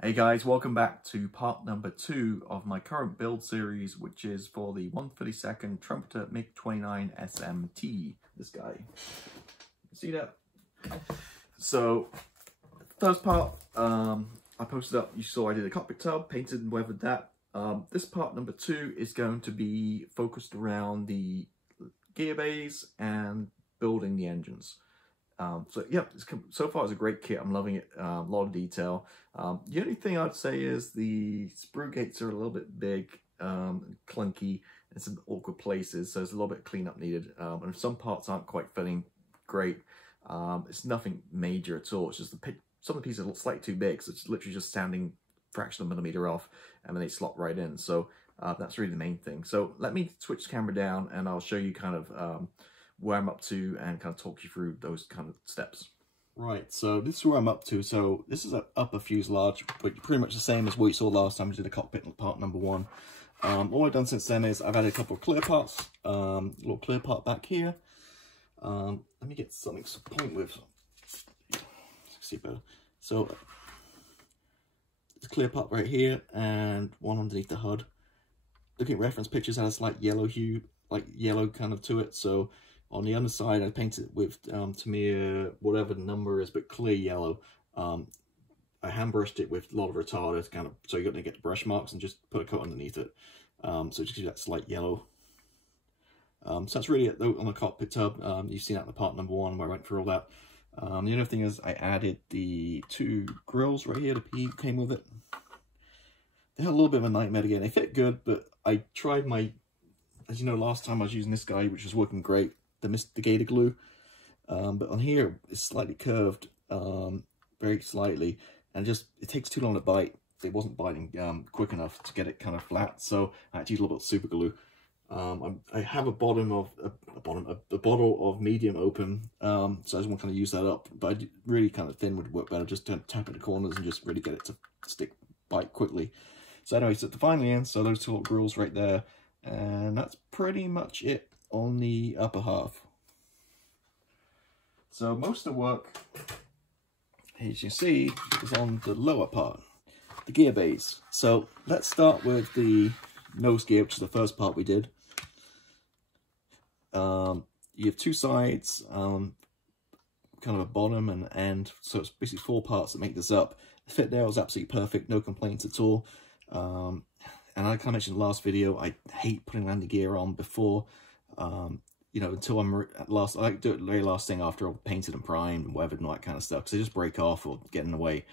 Hey guys, welcome back to part number 2 of my current build series, which is for the 132nd Trumpeter Mig-29SMT. This guy. See that? So, first part, I posted up, you saw I did a cockpit tub, painted and weathered that. This part number 2 is going to be focused around the gear bays and building the engines. So yeah, so far it's a great kit. I'm loving it. A lot of detail. The only thing I'd say is the sprue gates are a little bit big, clunky, in some awkward places. So there's a little bit of cleanup needed. And some parts aren't quite fitting great. It's nothing major at all. It's just some of the pieces are slightly too big. So it's literally just standing fraction of a millimeter off, and then they slot right in. So that's really the main thing. So let me switch the camera down, and I'll show you kind of where I'm up to and kind of talk you through those kind of steps. Right, so this is where I'm up to. So this is an upper fuselage, but pretty much the same as what you saw last time we did the cockpit part number 1. All I've done since then is I've added a couple of clear parts, a little clear part back here. Let me get something to point with. See better. So it's a clear part right here and one underneath the HUD. Looking at reference pictures, has a slight yellow hue, like yellow kind of to it. So on the underside, I painted it with Tamiya, whatever the number is, but clear yellow. I hand brushed it with a lot of retarder, kind of, so you're going to get the brush marks and just put a coat underneath it. So just gives you that slight yellow. So that's really it on the cockpit tub. You've seen that in the part number 1 where I went through all that. The other thing is I added the 2 grills right here. The P came with it. They had a little bit of a nightmare again. They fit good, but I tried my, as you know, last time I was using this guy, which was working great. The gator glue, but on here it's slightly curved, very slightly, and it takes too long to bite. It wasn't biting quick enough to get it kind of flat, so I had to use a little bit of super glue. I have a bottle of medium open, so I just want to kind of use that up, but really kind of thin would work better. Just to tap at the corners and just really get it to bite quickly. So anyway, so the finally end. So those 2 little grills right there, and that's pretty much it on the upper half. So most of the work, as you can see, is on the lower part, the gear bays. So let's start with the nose gear, which is the first part we did. You have 2 sides, kind of a bottom and end, so it's basically 4 parts that make this up. The fit there was absolutely perfect, no complaints at all. And I kind of mentioned in the last video, I hate putting landing gear on before, you know, until I'm I like to do it the very last thing after I've painted and primed and weathered and all that kind of stuff, because they just break off or get in the way.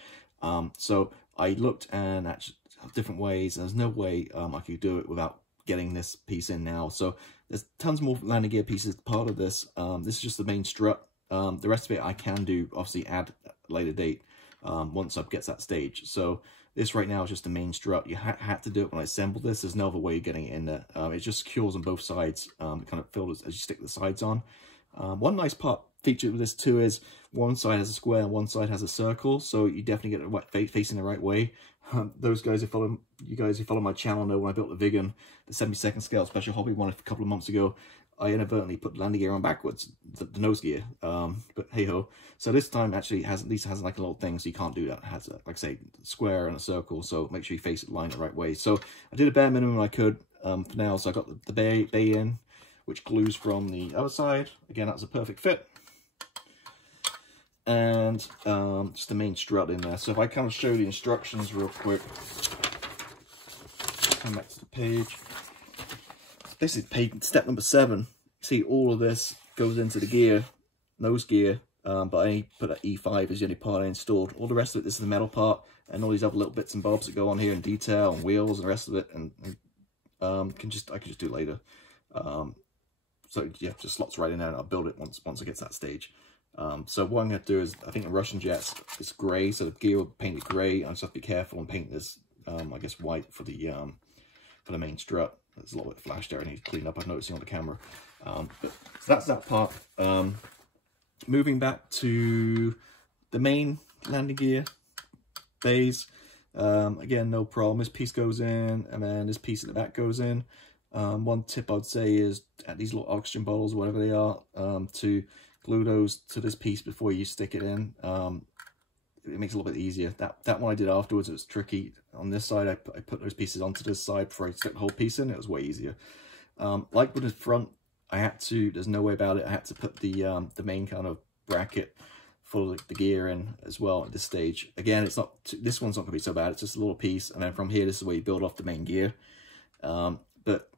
So I looked and actually different ways, and there's no way I could do it without getting this piece in now. So there's tons more landing gear pieces part of this. This is just the main strut. The rest of it I can do, obviously add at a later date once I get to that stage. So this right now is just the main strut. You had to do it when I assembled this. There's no other way of getting it in there. It just secures on both sides, kind of fills as you stick the sides on. One nice feature with this too is one side has a square and one side has a circle, so you definitely get it facing the right way. Those guys who follow, you guys who follow my channel know when I built the Vigan, the 72nd scale special hobby one a couple of months ago, I inadvertently put landing gear on backwards, the nose gear, but hey ho. So this time actually at least has like a little thing, so you can't do that. It has, like I say, a square and a circle, so make sure you face it, line the right way. So I did a bare minimum I could for now, so I got the bay in, which glues from the other side. Again, that's a perfect fit. And just the main strut in there. So if I kind of show the instructions real quick, come back to the page. This is step number 7. See, all of this goes into the gear, nose gear, but I only put an E5 as the only part I installed. All the rest of it, this is the metal part, and all these other little bits and bobs that go on here in detail, and wheels and the rest of it, and I can just do later. So yeah, just slots right in there, and I'll build it once I get to that stage. So what I'm going to do is, I think the Russian jets, it's grey, so the gear will paint it grey. I just have to be careful and paint this, I guess, white for the main strut. There's a little bit of flash there I need to clean up, I've noticed on the camera. But so that's that part. Moving back to the main landing gear bays. Again, no problem. This piece goes in, and then this piece at the back goes in. One tip I'd say is at these little oxygen bottles, whatever they are, to glue those to this piece before you stick it in. it makes it a little bit easier. That one I did afterwards, it was tricky. On this side, I put those pieces onto this side before I stuck the whole piece in. It was way easier. Like with the front, I had to, there's no way about it, I had to put the main kind of bracket for the gear in as well at this stage. Again, it's not, this one's not going to be so bad, it's just a little piece, and then from here, this is where you build off the main gear. But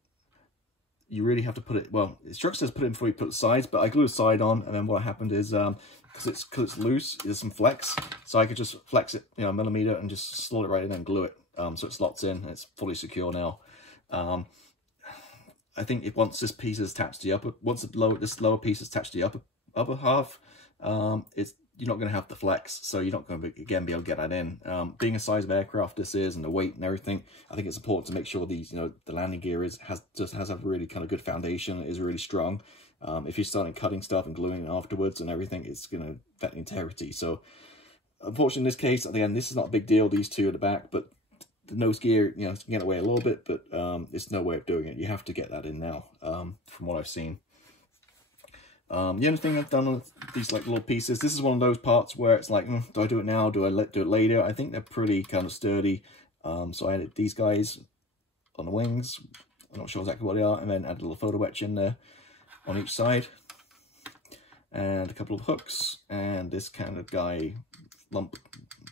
you really have to put it, well, the instructor says put it in before you put the sides, but I glued the side on, and then what happened is, because it's loose, there's some flex, so I could just flex it, you know, a millimeter, and just slot it right in and glue it, so it slots in, and it's fully secure now. I think if once this piece is attached to the upper, once this lower piece is attached to the upper half, you're not going to have the flex, so you're not going to again be able to get that in. Being a size of aircraft this is, and the weight and everything, I think it's important to make sure these, you know, the landing gear has a really kind of good foundation, is really strong. If you're starting cutting stuff and gluing it afterwards and everything, it's going to affect the integrity. So, unfortunately, in this case, at the end, this is not a big deal. These two at the back, but the nose gear, you know, can get away a little bit, but there's no way of doing it. You have to get that in now, from what I've seen. The only thing I've done on these like little pieces, this is one of those parts where it's like, do I do it now? Do I do it later? I think they're pretty kind of sturdy. So I added these guys on the wings. I'm not sure exactly what they are. And then add a little photo etch in there on each side. And a couple of hooks. And this kind of guy, lump,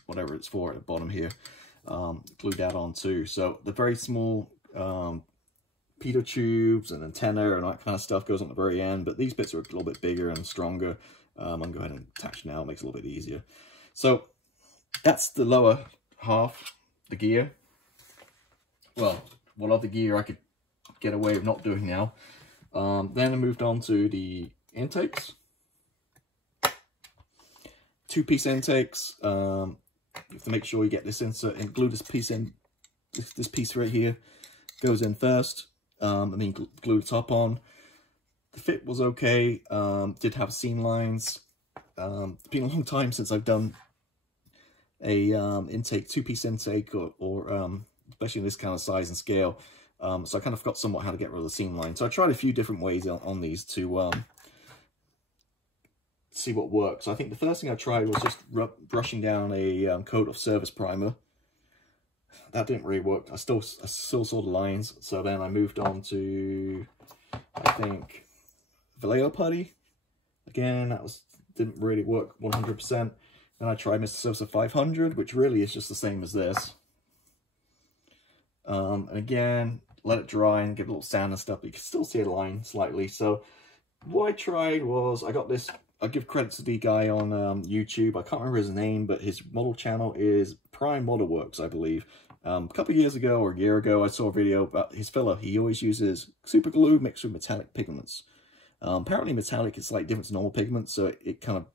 whatever it's for at the bottom here. Glued that on too. So the very small pitot tubes and antenna and that kind of stuff goes on the very end, but these bits are a little bit bigger and stronger. I'm going to go ahead and attach now, it makes it a little bit easier. So that's the lower half, the gear. Well, what other gear I could get away with not doing now. Then I moved on to the intakes. Two-piece intakes. You have to make sure you get this insert and glue this piece in. This piece right here goes in first. And then glue the top on. The fit was okay. Did have seam lines. It's been a long time since I've done a two-piece intake, or especially in this kind of size and scale. So I kind of forgot somewhat how to get rid of the seam line. So I tried a few different ways on these to see what works. So I think the first thing I tried was just brushing down a coat of service primer. That didn't really work. I still saw the lines. So then I moved on to, I think, Vallejo putty. Again, that didn't really work 100%. Then I tried Mr. Sosa 500, which really is just the same as this. And again, let it dry and give it a little sand and stuff, but you can still see a line slightly. So what I tried was, I got this, I give credit to the guy on YouTube. I can't remember his name, but his model channel is Prime Model Works, I believe. A couple of years ago or a year ago, I saw a video about his fella. He always uses super glue mixed with metallic pigments. Apparently metallic is slightly different to normal pigments, so it kind of,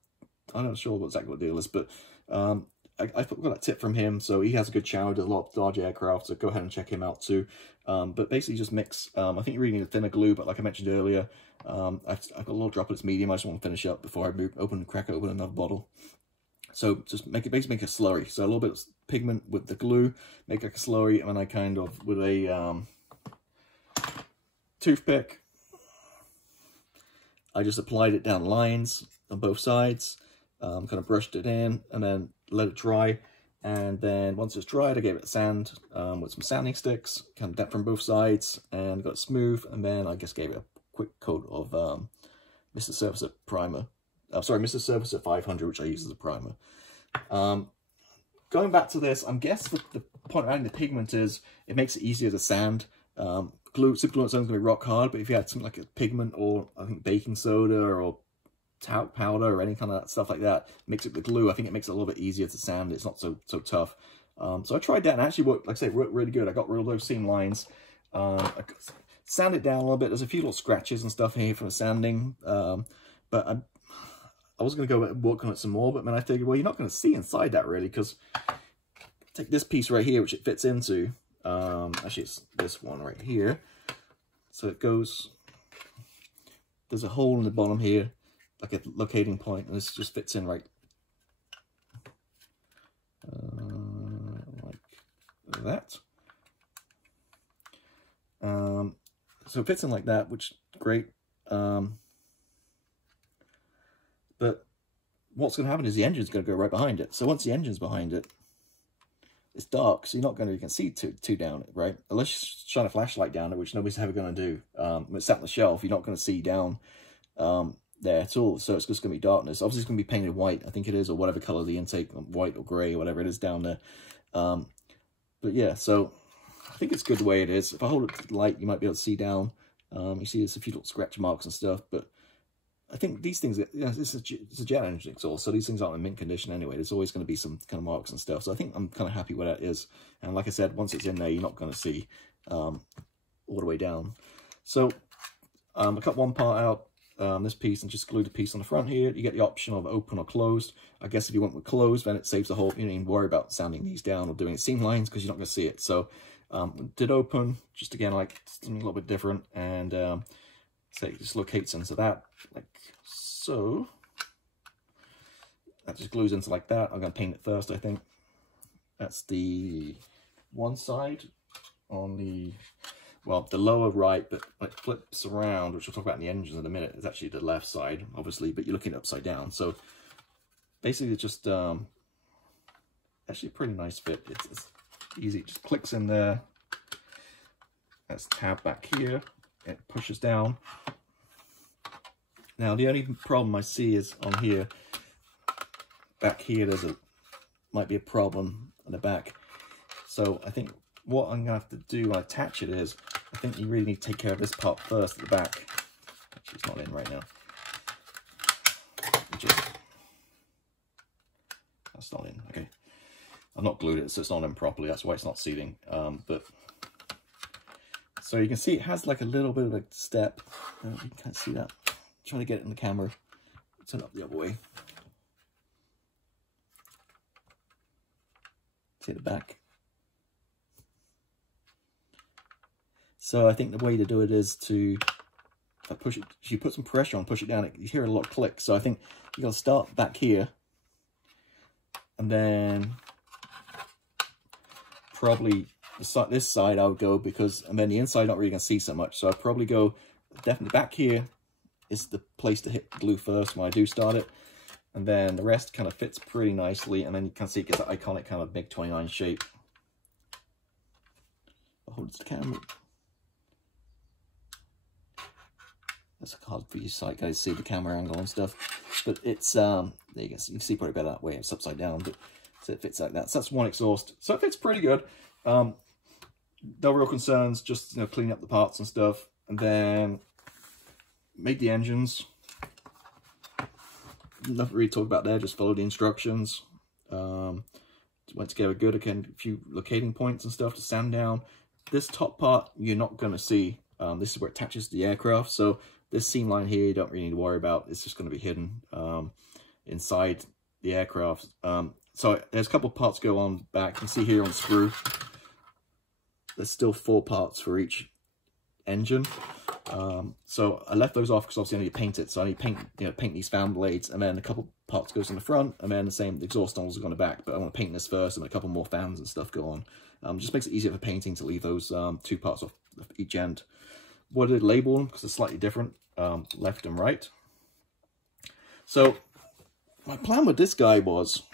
I'm not sure exactly what the deal is, but I got that tip from him. So he has a good channel, does a lot of large aircraft, so go ahead and check him out too. But basically just mix, I think you really need a thinner glue, but like I mentioned earlier, I've got a little drop of this medium. I just want to finish up before I crack open another bottle. So just basically make a slurry. So a little bit of pigment with the glue, make like a slurry, and then I kind of, with a toothpick, I just applied it down lines on both sides, kind of brushed it in, and then let it dry. And then once it's dried, I gave it a sand with some sanding sticks, kind of that from both sides, and got it smooth. And then I just gave it a quick coat of Mr. Surfacer primer. Mr. Surfacer 500, which I use as a primer. Going back to this, I'm guessing the point of adding the pigment is it makes it easier to sand. Super glue on its own is going to be rock hard, but if you had something like a pigment, or I think baking soda or talc powder or any kind of that stuff like that, mix it with glue, I think it makes it a little bit easier to sand. It's not so tough. So I tried that and actually worked, like I say, worked really good. I got rid of those seam lines. I sanded it down a little bit. There's a few little scratches and stuff here from the sanding, but I was going to go and work on it some more, but then I figured, well, you're not going to see inside that really, because take this piece right here, which it fits into. Actually, it's this one right here. So it goes, there's a hole in the bottom here, like a locating point, and this just fits in right like that. So it fits in like that, which is great. But what's going to happen is the engine's going to go right behind it. So once the engine's behind it, it's dark, so you're not going to, you can see two down it, right? Unless you shine a flashlight down it, which nobody's ever going to do. When it's sat on the shelf, you're not going to see down there at all. So it's just going to be darkness. Obviously, it's going to be painted white, I think it is, or whatever color the intake, white or gray, or whatever it is down there. But yeah, so I think it's good the way it is. If I hold it to the light, you might be able to see down. You see there's a few little scratch marks and stuff, but I think these things, you know, it's a jet engine exhaust, so these things aren't in mint condition anyway. There's always going to be some kind of marks and stuff. So I think I'm kind of happy where that is. And like I said, once it's in there, you're not going to see all the way down. So I cut one part out, this piece, and just glued a piece on the front here. You get the option of open or closed. I guess if you went with closed, then it saves the whole, you don't even worry about sanding these down or doing seam lines because you're not going to see it. So did open, just again, like something a little bit different. And so it just locates into that, like so. That just glues into like that. I'm going to paint it first, I think. That's the one side on the, well, the lower right, but when it flips around, which we'll talk about in the engines in a minute, is actually the left side, obviously, but you're looking upside down. So basically it's just actually a pretty nice fit. It's easy, it just clicks in there. That's tab back here. It pushes down. Now the only problem I see is on here, back here there's might be a problem on the back. So I think what I'm gonna have to do when I attach it is, I think you really need to take care of this part first at the back. Actually, it's not in right now. That's not in, okay. I've not glued it, so it's not in properly, that's why it's not seating. But so you can see it has like a little bit of a step. You can't see that. I'm trying to get it in the camera. Turn it up the other way. See the back. So I think the way to do it is to push it. If you put some pressure on, push it down, you hear a lot of clicks. So I think you got to start back here, and then probably this side I would go, because, and then the inside not really gonna see so much. So I'd probably go definitely back here is the place to hit glue first when I do start it, and then the rest kind of fits pretty nicely, and then you can see it gets that iconic kind of Mig-29 shape. I'll hold it to the camera. That's hard for you sight guys to see the camera angle and stuff, but it's there you can see probably better that way. It's upside down, but so it fits like that. So that's one exhaust, so it fits pretty good. No real concerns, just, you know, cleaning up the parts and stuff, and then made the engines. Nothing really to talk about there, just follow the instructions. Went together good. Again, a few locating points and stuff to sand down. This top part you're not going to see. This is where it attaches to the aircraft, so this seam line here you don't really need to worry about. It's just going to be hidden inside the aircraft. So there's a couple of parts go on back. You can see here on the screw, there's still 4 parts for each engine. So I left those off because obviously I need to paint it. So I need to paint, you know, paint these fan blades, and then a couple parts goes on the front, and then the same exhaust nozzles go on the back. But I want to paint this first, and a couple more fans and stuff go on. Just makes it easier for painting to leave those 2 parts off each end. What did I label them? Because it's slightly different, left and right. So my plan with this guy was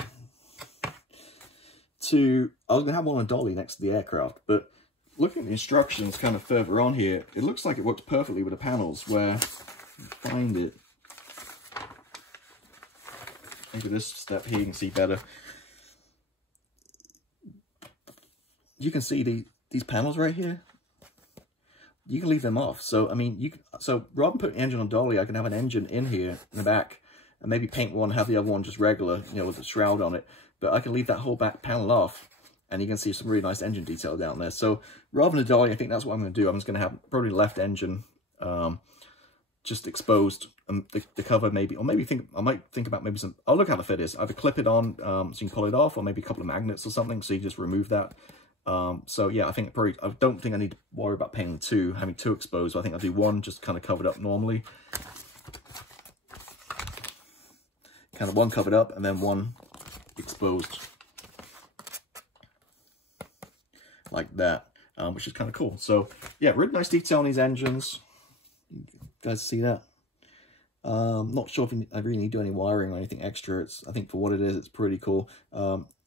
I was gonna have one on a dolly next to the aircraft, but looking at the instructions kind of further on here, it looks like it works perfectly with the panels, where, find it, maybe this step here you can see better. You can see these panels right here. You can leave them off. So I mean, so rather than putting an engine on dolly, I can have an engine in here in the back, and maybe paint one, have the other one just regular, you know, with a shroud on it. But I can leave that whole back panel off, and you can see some really nice engine detail down there. So rather than a dolly, I think that's what I'm going to do. I'm just going to have probably the left engine just exposed, and the cover maybe, or maybe I might think about maybe some, I'll look how the fit is. Either clip it on so you can pull it off, or maybe a couple of magnets or something, so you just remove that. So yeah, I think probably, I don't think I need to worry about having two exposed. I think I'll do one just kind of covered up normally. Kind of one covered up, and then one exposed like that, which is kind of cool. So yeah, really nice detail on these engines. You guys see that? Not sure if I really need to do any wiring or anything extra. I think for what it is, it's pretty cool.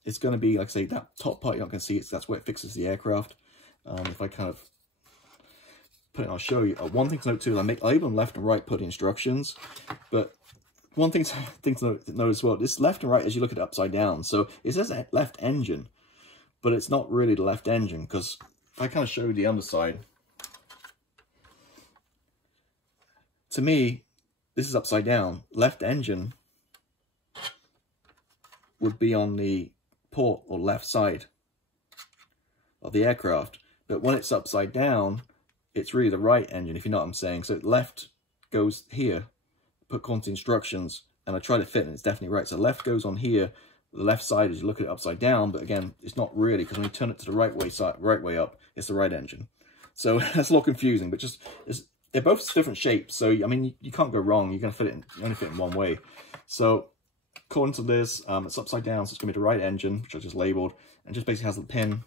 It's going to be, like I say, that top part you're not going to see. That's where it fixes the aircraft. If I kind of put it, I'll show you. One thing to note too, I label them left and right, put instructions. But one thing to note as well, this left and right as you look at it upside down. So it says left engine, but it's not really the left engine, because if I kind of show you the underside, to me, this is upside down. Left engine would be on the port or left side of the aircraft. But when it's upside down, it's really the right engine, if you know what I'm saying. So left goes here, put according to instructions, and I tried to fit, and it's definitely right. So left goes on here, the left side as you look at it upside down, but again, it's not really, because when you turn it to the right way up, it's the right engine. So that's a little confusing, but just they're both different shapes, so I mean you can't go wrong. You're gonna fit it you only fit in one way. So according to this, it's upside down, so it's gonna be the right engine, which I just labeled, and just basically has the pin.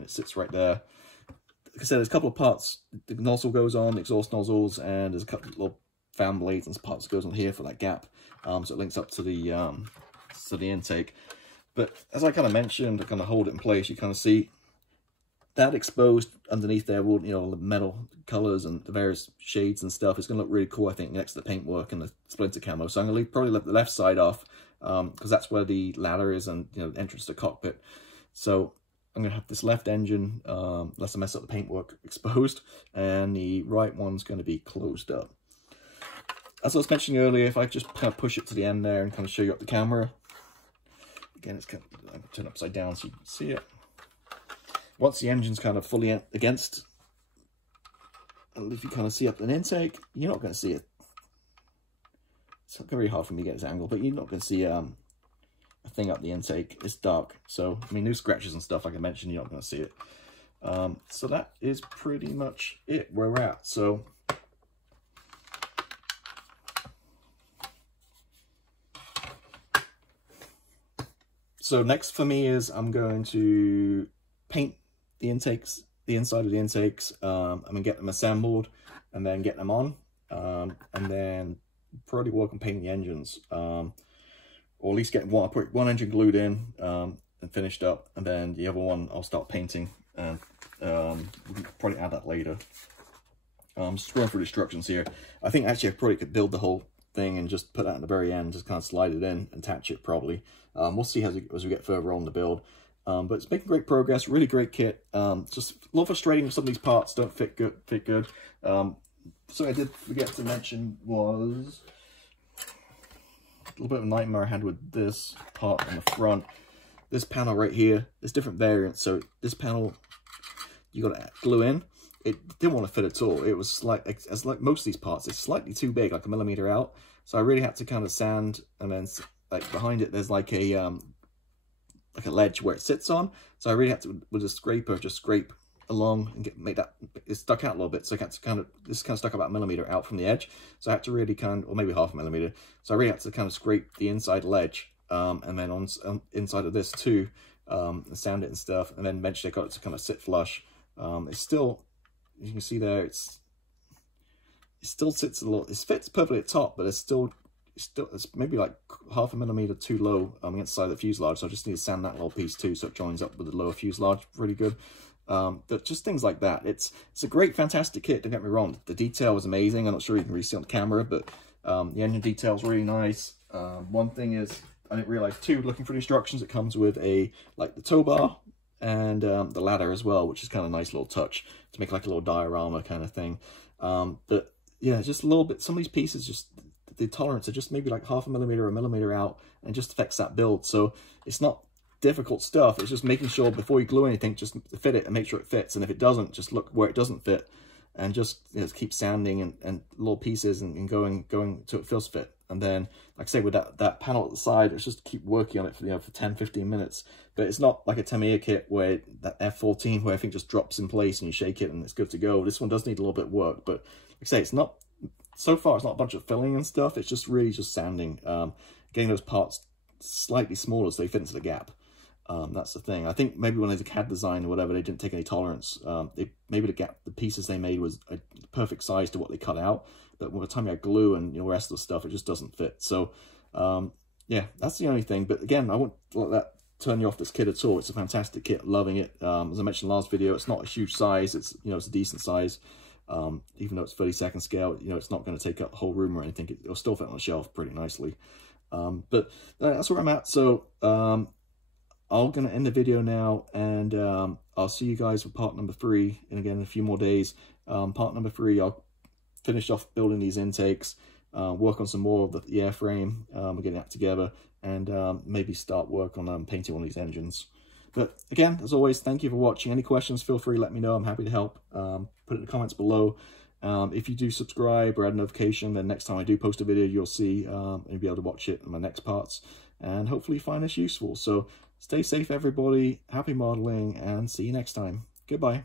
It sits right there. Like I said, there's a couple of parts. The nozzle goes on, the exhaust nozzles, and there's a couple of little fan blades and some parts that goes on here for that gap. So it links up to the intake. But as I kind of mentioned, to kind of hold it in place, you kind of see that exposed underneath there, all, you know, the metal colors and the various shades and stuff. It's going to look really cool, I think, next to the paintwork and the splinter camo. So I'm going to probably leave the left side off, because that's where the ladder is and, you know, the entrance to the cockpit. So I'm going to have this left engine, unless I mess up the paintwork, exposed, and the right one's going to be closed up. As I was mentioning earlier, if I just kind of push it to the end there and kind of show you up the camera, again, it's kind of, I'm turn upside down so you can see it. Once the engine's kind of fully against, and if you kind of see up an intake, you're not going to see it. It's very hard for me to get this angle, but you're not going to see a thing up the intake. It's dark, so I mean, new scratches and stuff, like I mentioned, you're not going to see it. So that is pretty much it where we're at. So next for me is I'm going to paint the intakes, the inside of the intakes. I'm gonna get them assembled and then get them on, and then probably work on painting the engines, or at least get put one engine glued in and finished up, and then the other one I'll start painting, and we'll probably add that later. Just going through the instructions here. I think actually I probably could build the whole thing and just put that at the very end, just kind of slide it in and attach it probably. We'll see as we get further on the build. But it's making great progress, really great kit. Just a little frustrating, some of these parts don't fit good. So I did forget to mention was a little bit of a nightmare I had with this part on the front. This panel right here, there's different variants. So this panel, you got to glue in. It didn't want to fit at all. It was like most of these parts, it's slightly too big, like a millimeter out. So I really had to kind of sand, and then like behind it, there's like a ledge where it sits on. So I really had to, with a scraper, just scrape along and make that, it stuck out a little bit. So I had to this kind of stuck about a millimeter out from the edge. So I had to really or maybe half a millimeter. So I really had to kind of scrape the inside ledge, and then on inside of this too, and sand it and stuff. And then eventually I got it to kind of sit flush. It's still, you can see there, it still sits a little, it fits perfectly at top, but it's maybe like half a millimeter too low against the side of the fuselage. So I just need to sand that little piece too, so it joins up with the lower fuselage really good. But just things like that. It's a great, fantastic kit, don't get me wrong. The detail was amazing. I'm not sure you can really see on the camera, but the engine detail is really nice. One thing is, I didn't realize too, looking for the instructions, it comes with the tow bar and the ladder as well, which is kind of a nice little touch to make like a little diorama kind of thing. But yeah, just a little bit, some of these pieces, just the tolerance are just maybe like half a millimeter or a millimeter out, and just affects that build. So it's not difficult stuff, it's just making sure before you glue anything, just fit it and make sure it fits. And if it doesn't, just look where it doesn't fit, and just, you know, keep sanding and little pieces and going till it feels fit. And then, like I say, with that panel at the side, it's just keep working on it for, you know, for 10-15 minutes. But it's not like a Tamiya kit where that F14 where everything just drops in place and you shake it and it's good to go. This one does need a little bit of work, but like I say, it's not, so far it's not a bunch of filling and stuff. It's just really just sanding, getting those parts slightly smaller so they fit into the gap. That's the thing. I think maybe when they did CAD design or whatever, they didn't take any tolerance. Maybe the pieces they made was a perfect size to what they cut out, but by the time you add glue and the rest of the stuff, it just doesn't fit. So yeah, that's the only thing. But again, I won't let that turn you off this kit at all. It's a fantastic kit, loving it. As I mentioned last video, it's not a huge size. It's, it's a decent size. Even though it's 32nd scale, it's not going to take up the whole room or anything. It'll still fit on the shelf pretty nicely. But that's where I'm at. So I'm going to end the video now, and I'll see you guys with part number 3. And again, in a few more days, part number 3, I'll finish off building these intakes, work on some more of the airframe, we're getting that together, and maybe start work on painting one of these engines. But again, as always, thank you for watching. Any questions, feel free to let me know. I'm happy to help. Put it in the comments below. If you do subscribe or add a notification, then next time I do post a video, you'll see and you'll be able to watch it in my next parts, and hopefully find this useful. So stay safe, everybody. Happy modeling, and see you next time. Goodbye.